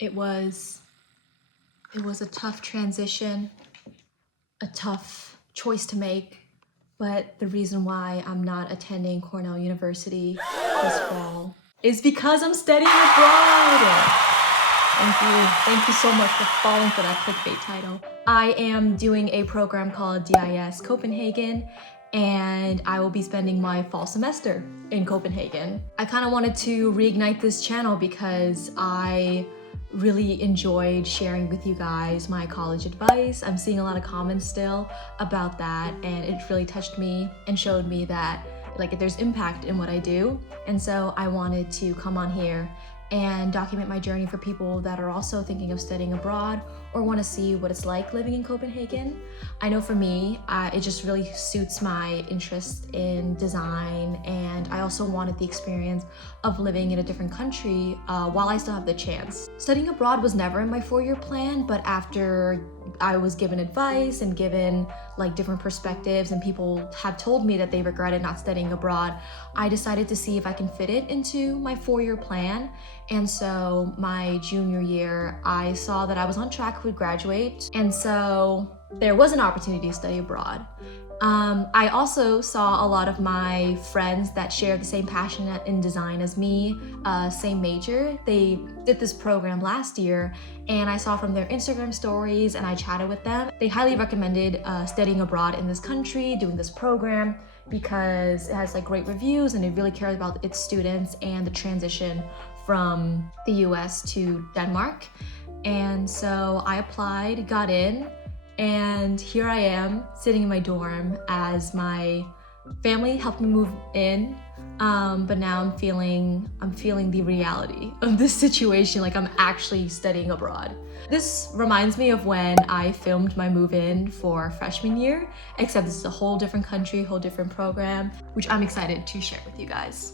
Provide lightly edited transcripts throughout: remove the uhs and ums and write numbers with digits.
It was a tough transition, a tough choice to make, but the reason why I'm not attending Cornell University this fall is because I'm studying abroad. Thank you so much for falling for that clickbait title. I am doing a program called DIS Copenhagen, and I will be spending my fall semester in Copenhagen. I kind of wanted to reignite this channel because I really enjoyed sharing with you guys my college advice. I'm seeing a lot of comments still about that, and it really touched me and showed me that there's impact in what I do. And so I wanted to come on here and document my journey for people that are also thinking of studying abroad or want to see what it's like living in Copenhagen. I know for me, it just really suits my interest in design, and I also wanted the experience of living in a different country while I still have the chance. Studying abroad was never in my 4-year plan, but after I was given advice and given different perspectives, and people have told me that they regretted not studying abroad, I decided to see if I can fit it into my 4-year plan. And so my junior year, I saw that I was on track to graduate, and so there was an opportunity to study abroad. I also saw a lot of my friends that shared the same passion in design as me, same major. They did this program last year, and I saw from their Instagram stories, and I chatted with them. They highly recommended studying abroad in this country, doing this program, because it has great reviews and it really cares about its students and the transition from the US to Denmark. And so I applied, got in, and here I am sitting in my dorm as my family helped me move in. But now I'm feeling the reality of this situation, I'm actually studying abroad. This reminds me of when I filmed my move-in for freshman year, except this is a whole different country, whole different program, which I'm excited to share with you guys.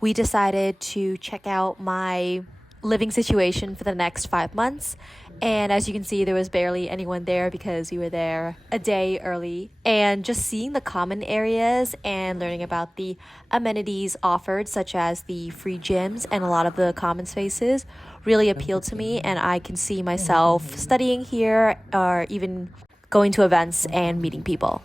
We decided to check out my living situation for the next 5 months, and as you can see, there was barely anyone there because we were there a day early. And just seeing the common areas and learning about the amenities offered, such as the free gyms and a lot of the common spaces, really appealed to me, and I can see myself studying here or even going to events and meeting people.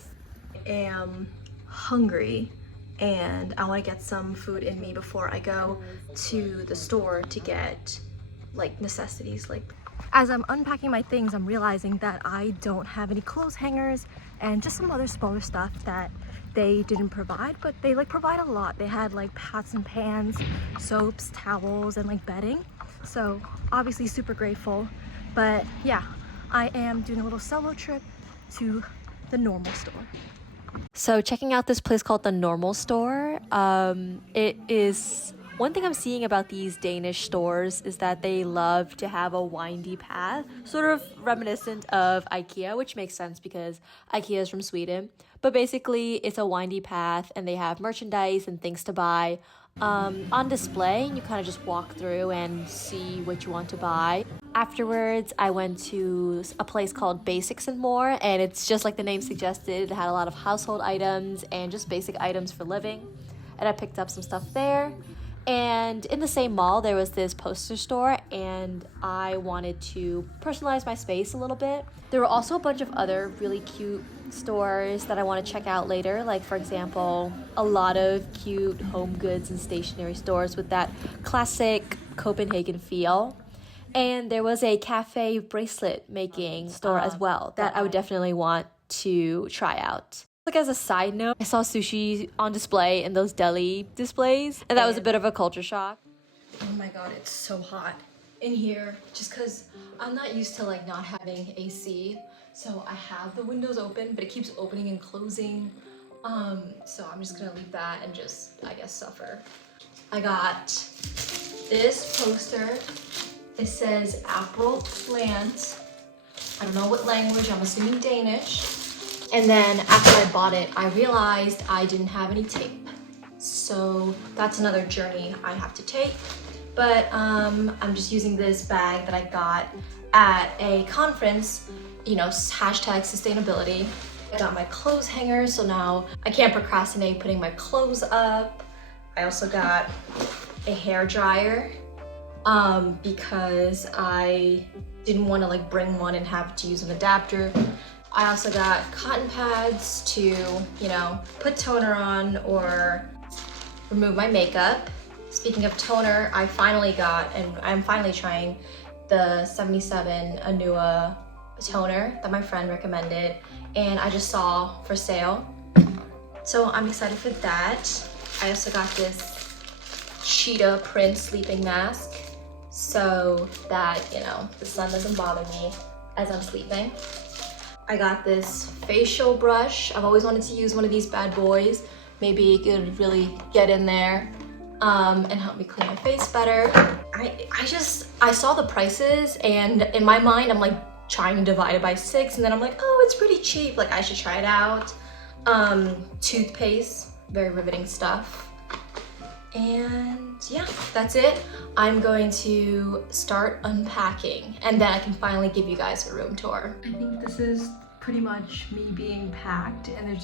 I am hungry, and I want to get some food in me before I go to the store to get necessities. As I'm unpacking my things, I'm realizing that I don't have any clothes hangers and just some other smaller stuff that they didn't provide, but they provide a lot. They had pots and pans, soaps, towels, and bedding. So obviously super grateful. But yeah, I am doing a little solo trip to the normal store. So checking out this place called the Normal Store, it is one thing I'm seeing about these Danish stores is that they love to have a windy path, sort of reminiscent of IKEA, which makes sense because IKEA is from Sweden. But basically, it's a windy path, and they have merchandise and things to buy on display. You kind of just walk through and see what you want to buy. Afterwards, I went to a place called Basics and More, and it's just like the name suggested. It had a lot of household items and just basic items for living, and I picked up some stuff there. And in the same mall, there was this poster store, and I wanted to personalize my space a little bit. There were also a bunch of other really cute stores that I want to check out later, like for example, a lot of cute home goods and stationery stores with that classic Copenhagen feel. And there was a cafe bracelet making store as well that I would definitely want to try out. As a side note, I saw sushi on display in those deli displays, and that was a bit of a culture shock. Oh my god, it's so hot in here, just because I'm not used to not having AC. So I have the windows open, but it keeps opening and closing. So I'm just gonna leave that and just, I guess, suffer. I got this poster. It says April plant. I don't know what language, I'm assuming Danish. And then after I bought it, I realized I didn't have any tape. So that's another journey I have to take. But I'm just using this bag that I got at a conference, hashtag sustainability. I got my clothes hanger, so now I can't procrastinate putting my clothes up. I also got a hair dryer, because I didn't want to like bring one and have to use an adapter. I also got cotton pads to, you know, put toner on or remove my makeup. Speaking of toner, I finally got, and I'm finally trying the 77 Anua toner that my friend recommended, and I just saw for sale. So I'm excited for that. I also got this cheetah print sleeping mask so that, you know, the sun doesn't bother me as I'm sleeping. I got this facial brush. I've always wanted to use one of these bad boys. Maybe it could really get in there and help me clean my face better. I saw the prices, and in my mind, I'm like trying to divide it by 6, and then I'm like, oh, it's pretty cheap. Like I should try it out. Toothpaste, very riveting stuff. And yeah, that's it. I'm going to start unpacking, and then I can finally give you guys a room tour. I think this is pretty much me being packed, and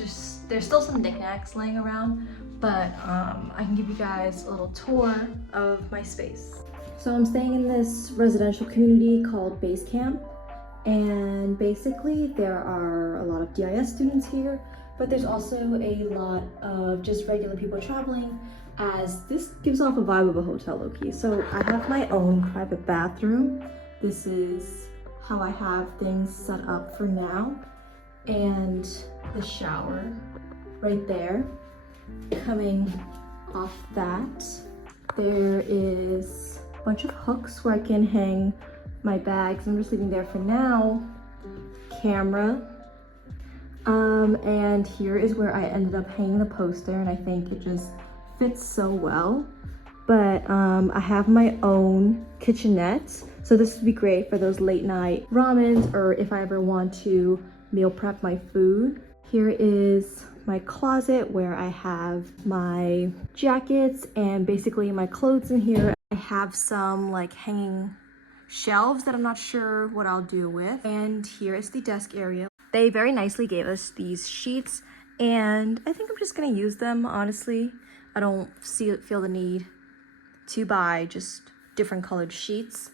there's still some knickknacks laying around, but I can give you guys a little tour of my space. So I'm staying in this residential community called Base Camp, and basically there are a lot of DIS students here, but there's also a lot of just regular people traveling, as this gives off a vibe of a hotel low-key. So I have my own private bathroom. This is how I have things set up for now. And the shower right there. Coming off that, there is a bunch of hooks where I can hang my bags. I'm just leaving there for now. Camera. And here is where I ended up hanging the poster, and I think it just fits so well. But I have my own kitchenette, so this would be great for those late night ramens, or if I ever want to meal prep my food. Here is my closet where I have my jackets and basically my clothes in here. I have some like hanging shelves that I'm not sure what I'll do with. And here is the desk area. They very nicely gave us these sheets, and I think I'm just gonna use them, honestly. I don't feel the need to buy just different colored sheets.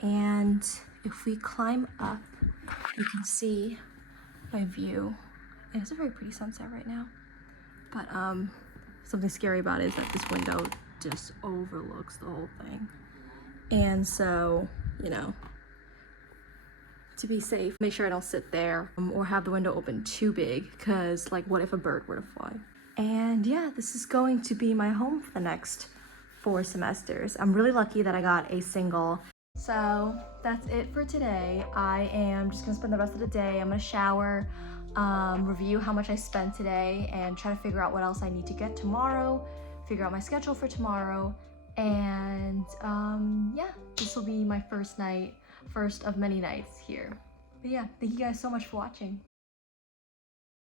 And if we climb up, you can see my view. And it's a very pretty sunset right now. But something scary about it is that this window just overlooks the whole thing. And so, you know, to be safe, make sure I don't sit there or have the window open too big, because like what if a bird were to fly? And yeah, this is going to be my home for the next 4 semesters. I'm really lucky that I got a single. So that's it for today. I am just gonna spend the rest of the day. I'm gonna shower, review how much I spent today, and try to figure out what else I need to get tomorrow, figure out my schedule for tomorrow, and yeah, this will be my first of many nights here. But yeah, thank you guys so much for watching.